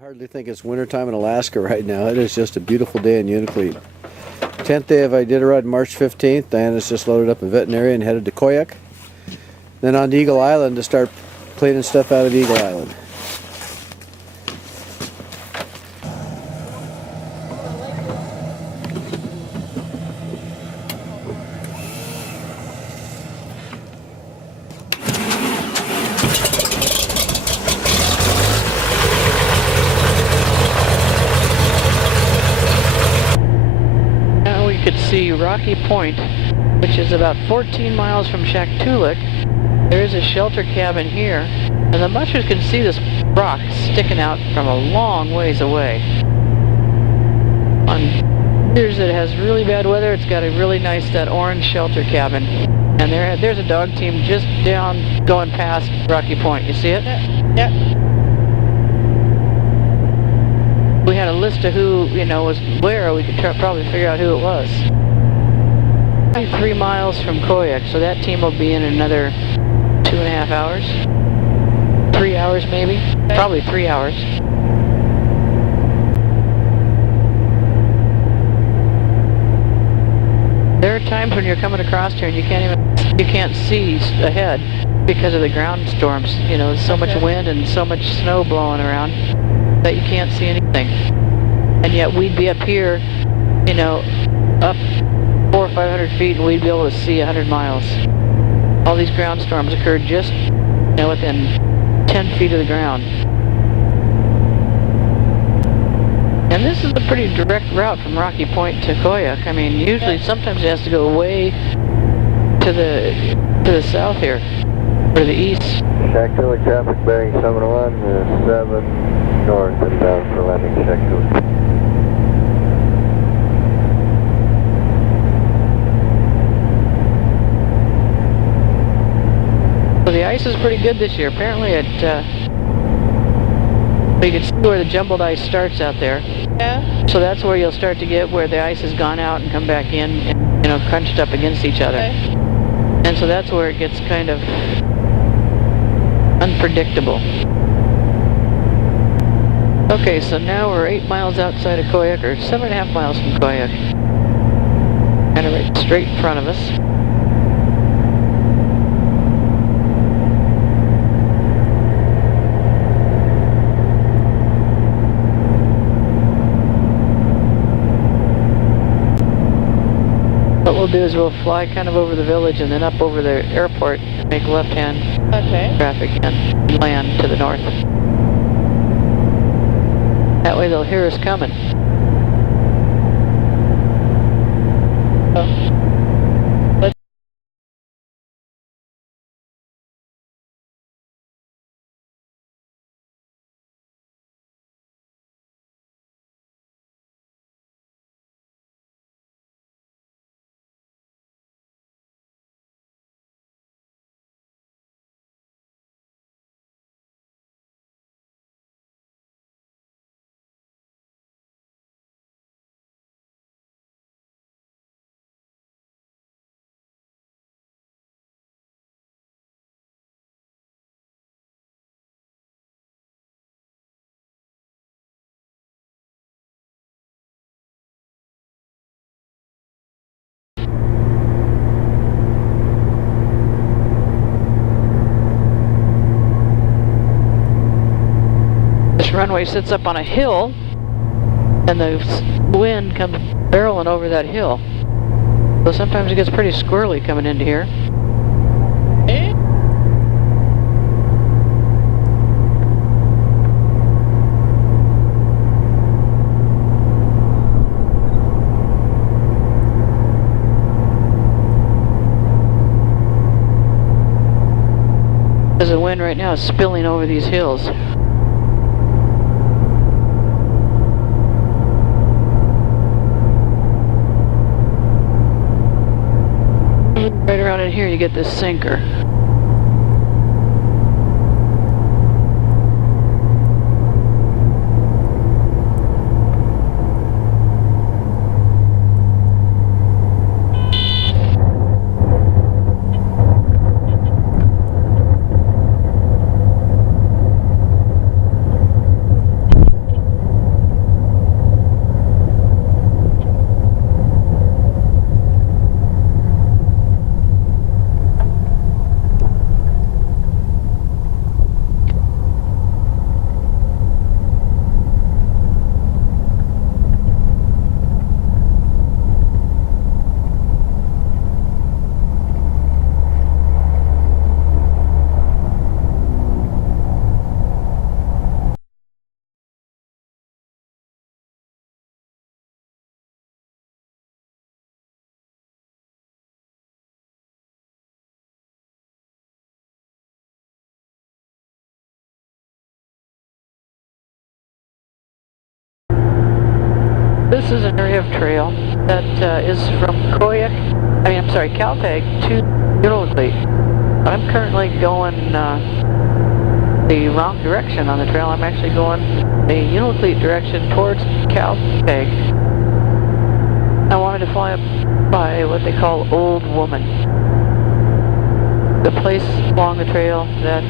I hardly think it's wintertime in Alaska right now. It is just a beautiful day in Unalakleet. 10th day of Iditarod, March 15th. Diana's just loaded up a veterinary and headed to Koyuk. Then on to Eagle Island to start cleaning stuff out of Eagle Island. You could see Rocky Point, which is about 14 miles from Shaktoolik. There is a shelter cabin here, and the mushers can see this rock sticking out from a long ways away. On years that it has really bad weather, it's got a really nice, that orange shelter cabin. And there's a dog team just down, going past Rocky Point. You see it? Yep. We had a list of who, was where. We could probably figure out who it was. 3 miles from Koyuk, so that team will be in another 2.5 hours. 3 hours maybe? Okay. Probably 3 hours. There are times when you're coming across here and you can't see ahead because of the ground storms. There's so much wind and so much snow blowing around that you can't see anything. And yet we'd be up here, up 400 or 500 feet, and we'd be able to see 100 miles. All these ground storms occurred just, within 10 feet of the ground. And this is a pretty direct route from Rocky Point to Koyuk. I mean, usually, sometimes it has to go way to the south here, or the east. Shaktoolik traffic bearing 701, 7 north and bound for landing Shaktoolik. So the ice is pretty good this year. Apparently you can see where the jumbled ice starts out there. Yeah. So that's where you'll start to get where the ice has gone out and come back in and, crunched up against each other. Okay. And so that's where it gets kind of unpredictable. Okay, so now we're 8 miles outside of Koyuk, or 7.5 miles from Koyuk. Kind of right straight in front of us. What we'll do is we'll fly kind of over the village and then up over the airport, make left-hand traffic and land to the north. That way they'll hear us coming. This runway sits up on a hill, and the wind comes barreling over that hill. So sometimes it gets pretty squirrely coming into here. Because the wind right now is spilling over these hills. Right around in here you get this sinker. This is an area of trail that is from Koyuk, Caltech to Unalakleet. I'm currently going the wrong direction on the trail. I'm actually going the Unalakleet direction towards Caltech. I wanted to fly up by what they call Old Woman, the place along the trail that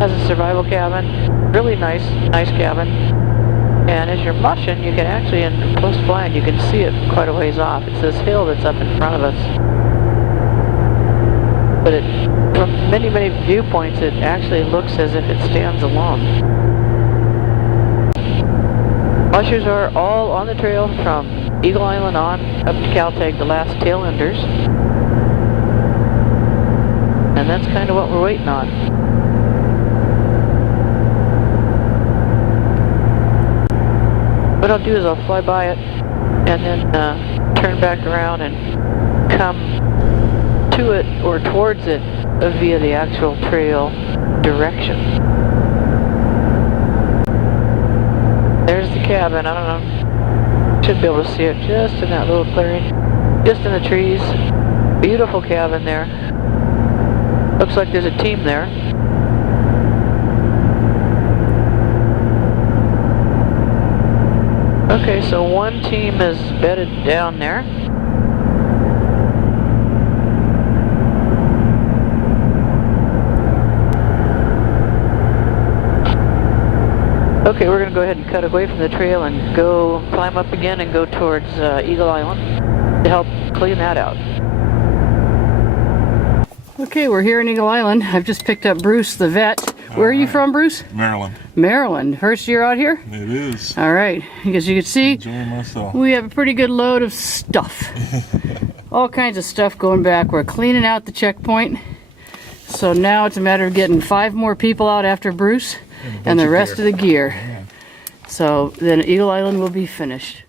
has a survival cabin, really nice cabin. And as you're mushing, you can actually, in close flying, you can see it quite a ways off. It's this hill that's up in front of us. But from many viewpoints, it actually looks as if it stands alone. Mushers are all on the trail from Eagle Island on up to Caltech, the last tail enders. And that's kind of what we're waiting on. What I'll do is I'll fly by it and then turn back around and come to it or towards it via the actual trail direction. There's the cabin. I don't know. Should be able to see it just in that little clearing, just in the trees. Beautiful cabin there. Looks like there's a team there. Okay, so one team is bedded down there. Okay, we're going to go ahead and cut away from the trail and go climb up again and go towards Eagle Island to help clean that out. Okay, we're here in Eagle Island. I've just picked up Bruce, the vet. Where are you from, Bruce? Maryland. Maryland. First year out here? It is. All right. As you can see, Enjoying myself. we have a pretty good load of stuff. All kinds of stuff going back. We're cleaning out the checkpoint. So now it's a matter of getting 5 more people out after Bruce and the rest of the gear. So then Eagle Island will be finished.